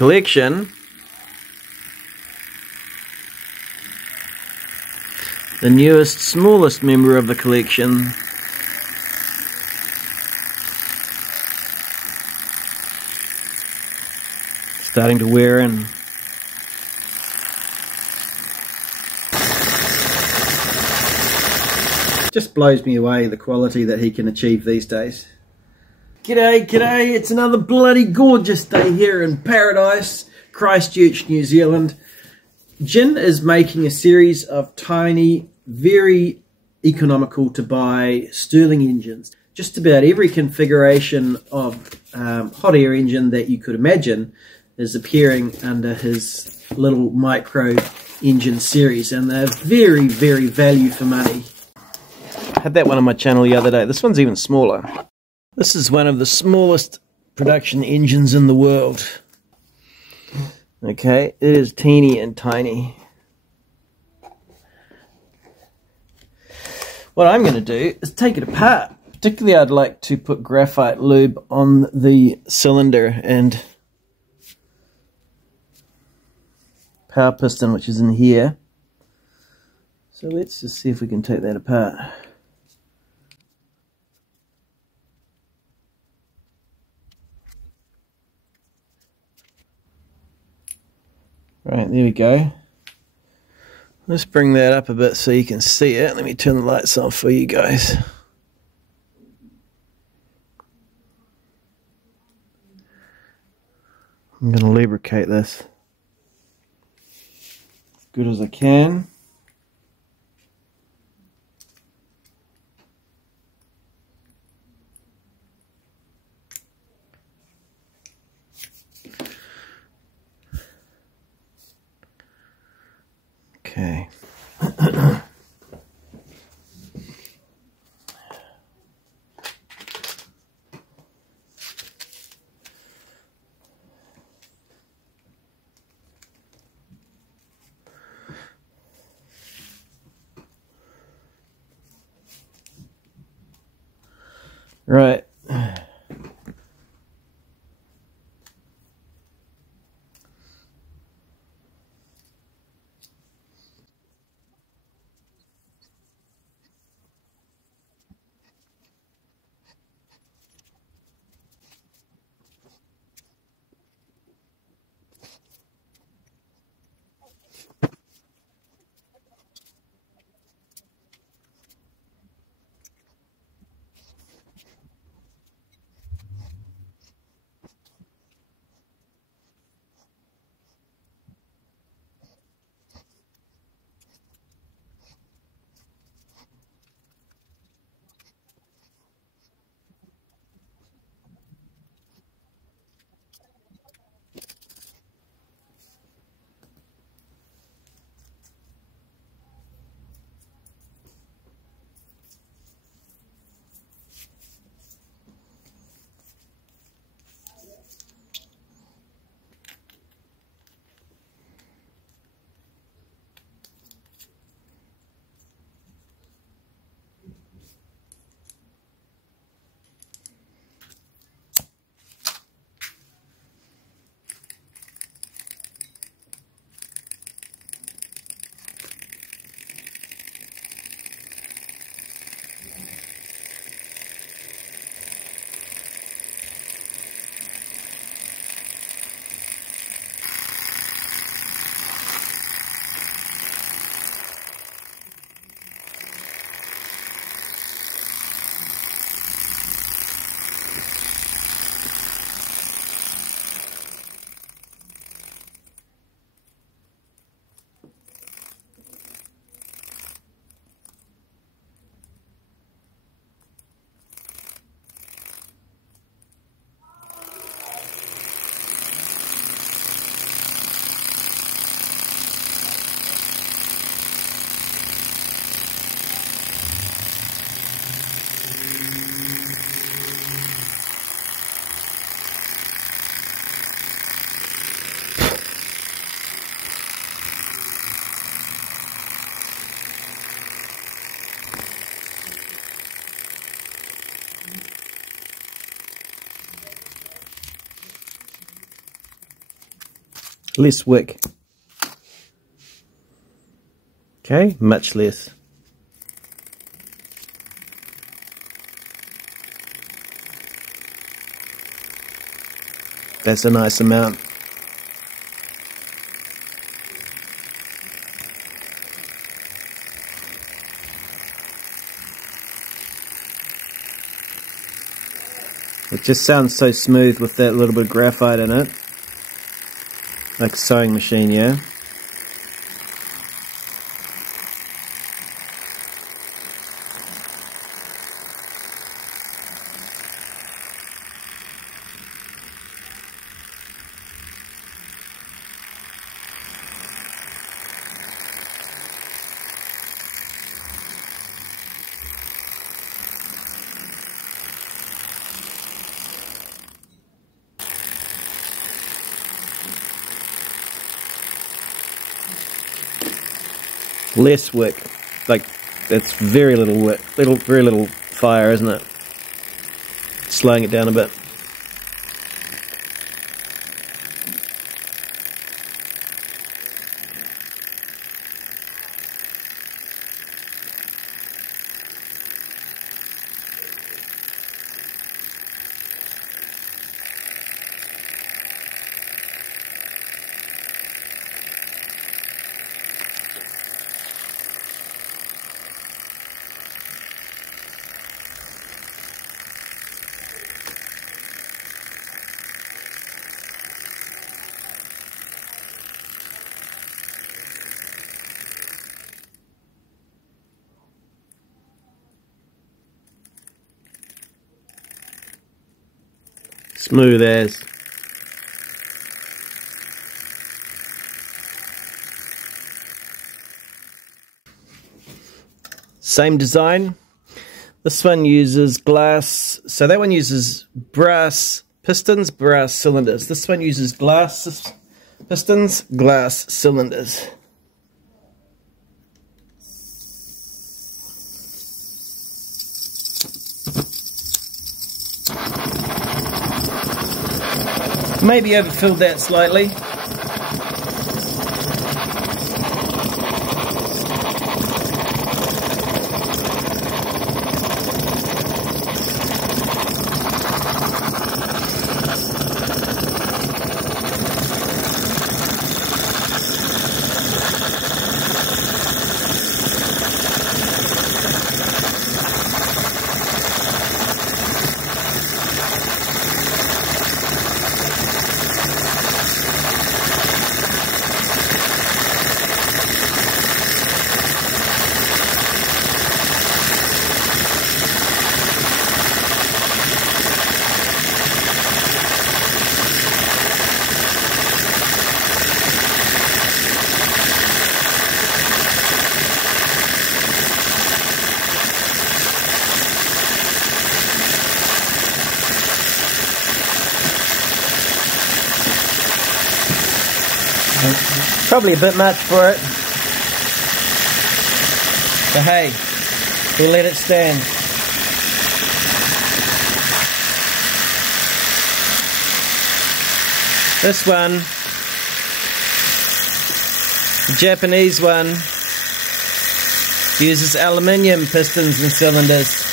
collection, the newest, smallest member of the collection. Starting to wear in. Just blows me away the quality that he can achieve these days. G'day, g'day, it's another bloody gorgeous day here in paradise, Christchurch, New Zealand. Jin is making a series of tiny, very economical to buy Stirling engines. Just about every configuration of hot air engine that you could imagine is appearing under his little micro engine series, and they're very, very value for money. I had that one on my channel the other day. This one's even smaller. This is one of the smallest production engines in the world. Okay, it is teeny and tiny. What I'm going to do is take it apart. Particularly, I'd like to put graphite lube on the cylinder and power piston, which is in here. So let's just see if we can take that apart. Right, there we go. Let's bring that up a bit so you can see it. Let me turn the lights on for you guys. I'm going to lubricate this as good as I can. Okay. Right. Less wick. Okay, much less. That's a nice amount. It just sounds so smooth with that little bit of graphite in it. Like a sewing machine, yeah? Less wick, like that's very little wick, very little fire, isn't it? Slowing it down a bit. Smooth as. Same design. This one uses glass, so that one uses brass pistons, brass cylinders. This one uses glass pistons, glass cylinders. Maybe overfilled that slightly. Probably a bit much for it, but hey, we'll let it stand. This one, the Japanese one, uses aluminium pistons and cylinders.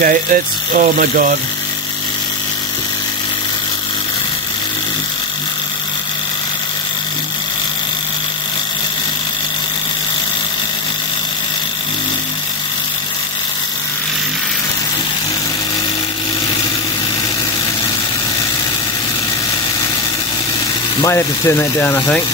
Okay, that's, oh my god. Might have to turn that down, I think.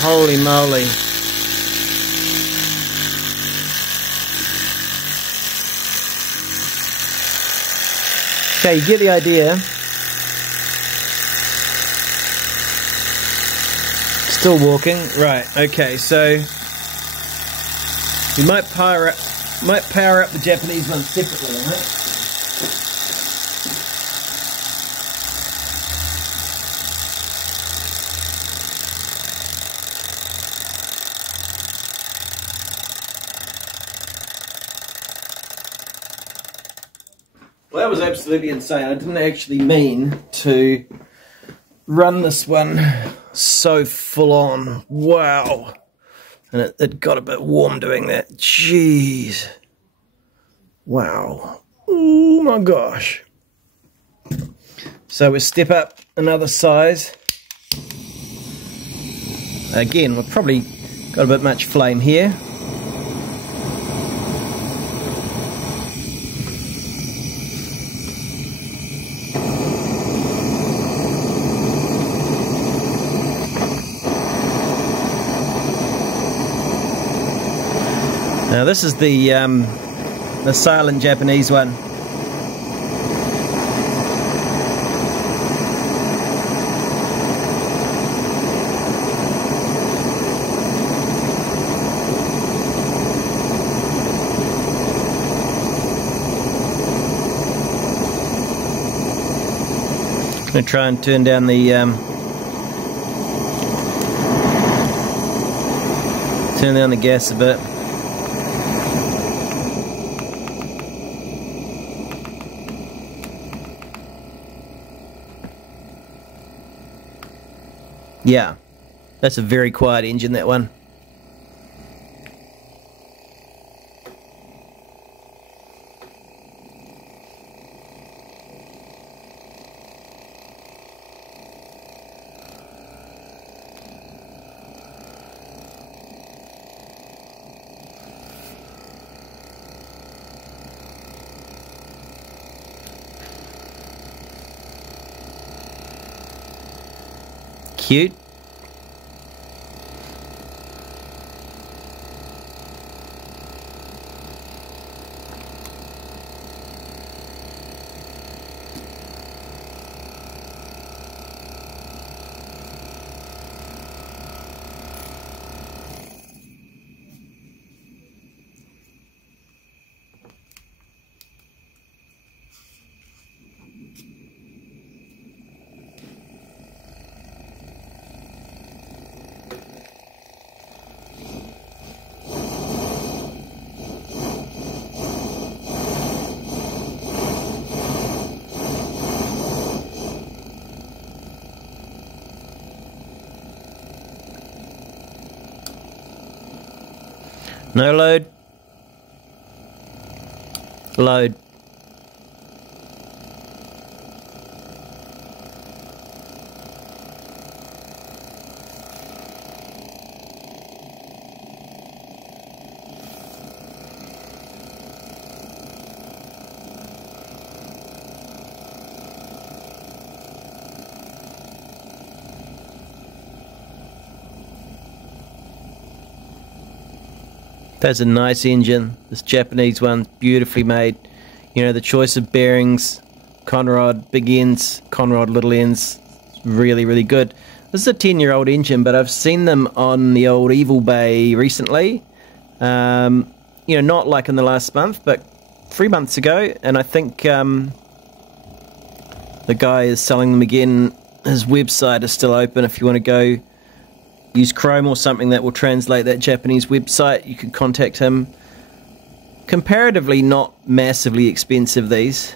Holy moly. Okay, you get the idea. Still walking. Right, okay, so We might power up the Japanese one separately, I think. Well, that was absolutely insane. I didn't actually mean to run this one so full on. Wow. And it got a bit warm doing that. Jeez. Wow. Oh my gosh. So we step up another size. Again, we've probably got a bit much flame here. Now this is the silent Japanese one. I'm going to try and turn down the gas a bit. Yeah, that's a very quiet engine, that one. Cute. No load. Load. That's a nice engine. This Japanese one, beautifully made. You know, the choice of bearings, Conrod big ends, Conrod little ends, really, really good. This is a 10-year-old engine, but I've seen them on the old Evil Bay recently. You know, not like in the last month, but 3 months ago, and I think the guy is selling them again. His website is still open if you want to go use Chrome or something that will translate that Japanese website. You could contact him. Comparatively not massively expensive, these.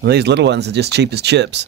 Well, these little ones are just cheap as chips.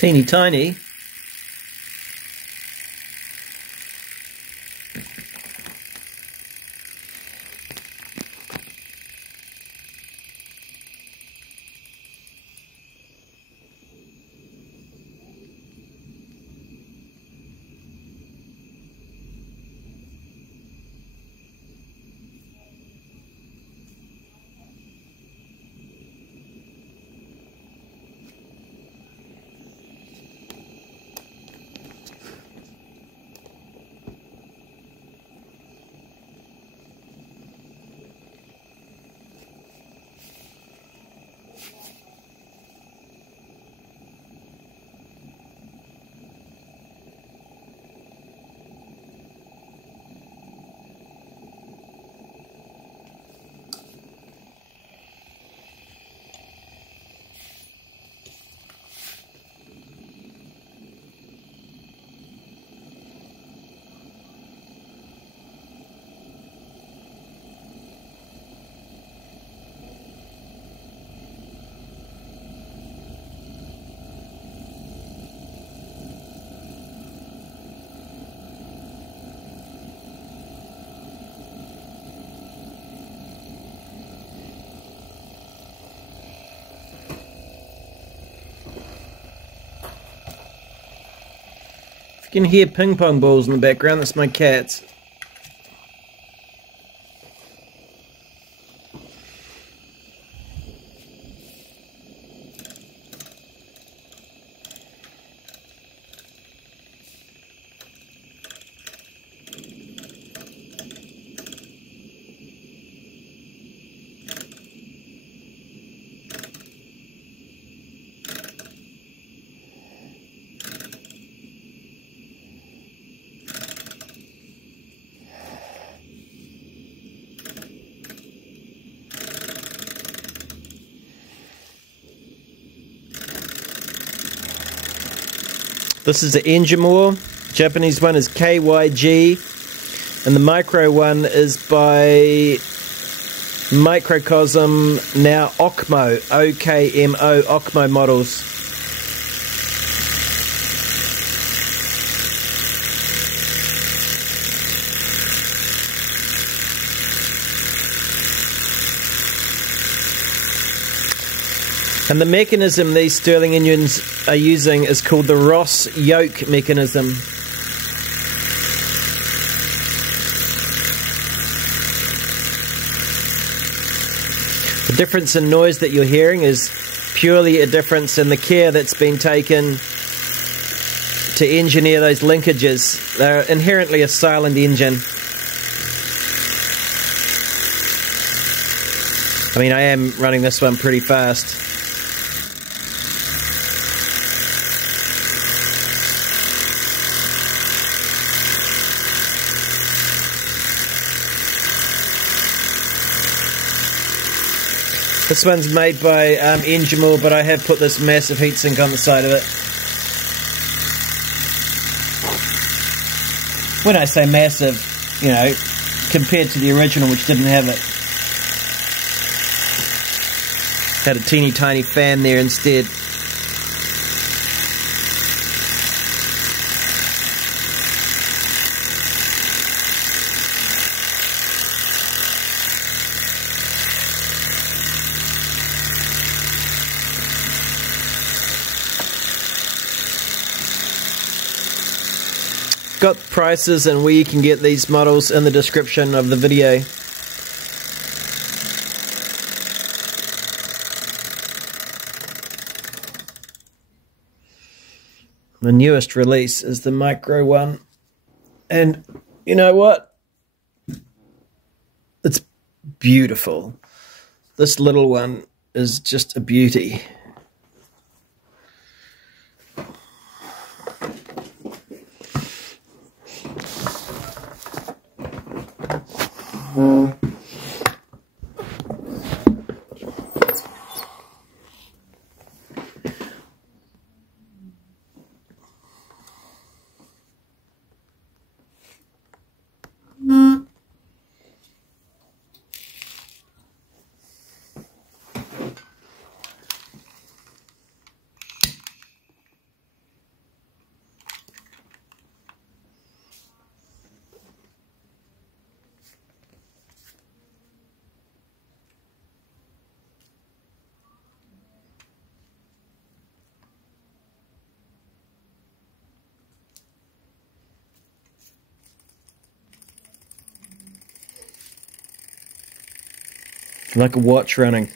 Teeny tiny. You can hear ping pong balls in the background, that's my cats. This is the Enjomor, Japanese one is KYG, and the micro one is by Microcosm, now OKMO, OKMO, OKMO Models. And the mechanism these Stirling engines are using is called the Ross Yoke mechanism. The difference in noise that you're hearing is purely a difference in the care that's been taken to engineer those linkages. They're inherently a silent engine. I mean, I am running this one pretty fast. This one's made by Enjomor, but I have put this massive heatsink on the side of it. When I say massive, you know, compared to the original, which didn't have it. Had a teeny tiny fan there instead. Got prices and where you can get these models in the description of the video. The newest release is the micro one, and you know what? It's beautiful. This little one is just a beauty. Like a watch running.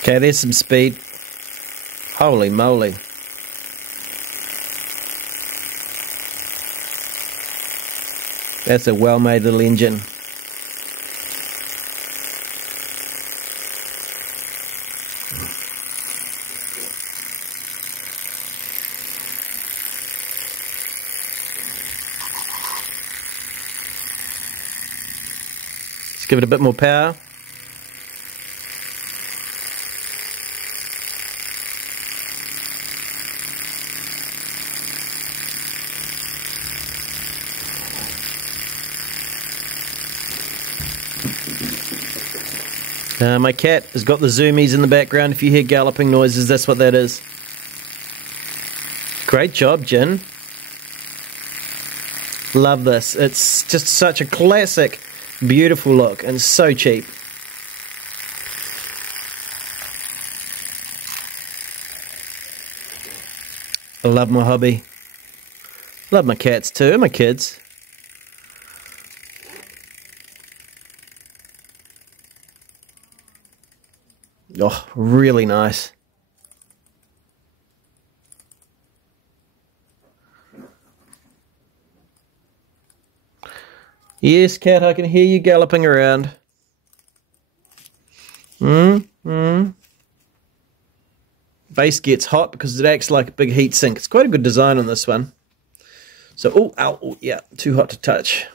Okay, there's some speed. Holy moly. That's a well-made little engine. Let's give it a bit more power. My cat has got the zoomies in the background. If you hear galloping noises, that's what that is. Great job, Jin. Love this. It's just such a classic, beautiful look and so cheap. I love my hobby. Love my cats too, my kids. Oh, really nice. Yes, cat, I can hear you galloping around. Base gets hot because it acts like a big heat sink. It's quite a good design on this one. So, oh, ow, oh, yeah, too hot to touch.